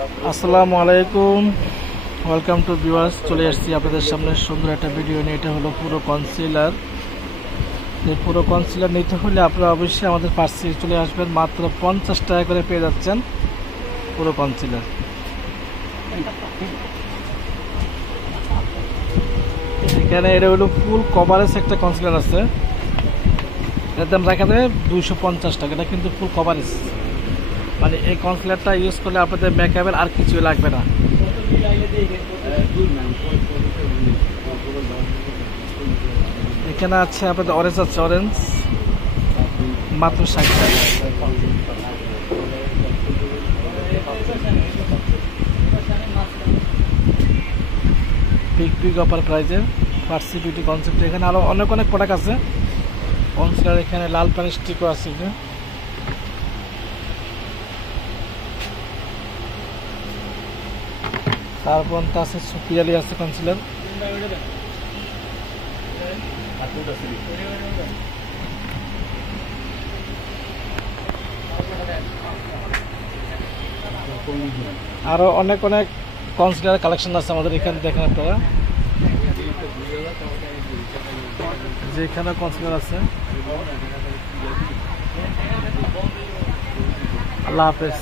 আসসালামু আলাইকুম, welcome to viewers. চলে আসছি আপনাদের সামনে সুন্দর একটা ভিডিও নিয়ে। এটা হলো পুরো কনসিলার। এই পুরো কনসিলার নিতে হলে আপনারা অবশ্যই আমাদের পার্সে চলে আসবেন। মাত্র 50 টাকা করে পেয়ে যাচ্ছেন পুরো কনসিলার। এখানে এটা হলো ফুল কভারেজ একটা কনসিলার আছে, এর দাম রাখা যাবে 250 টাকা। এটা কিন্তু ফুল কভারেজ, মানে এই কনসিলারটা ইউজ করলে আপনাদের মেকআপের আর কিছু লাগবে না। এখানে আছে আপনাদের অরেঞ্জ আছে, অরেঞ্জ মাত্র 60 টাকা। বিগ অফার প্রাইজে পার্সি বিউটি কনসেপ্ট। এখানে আরো অনেক প্রোডাক্ট আছে কনসিলার। এখানে লাল পানি স্টিকও আছে। তারপর আছে সুপিয়ালি আছে কনসিলার। আরো অনেক কনসিলার কালেকশন আছে আমাদের এখানে। দেখেন আপনারা যে এখানে কনসিলার আছে। আল্লাহ হাফেজ।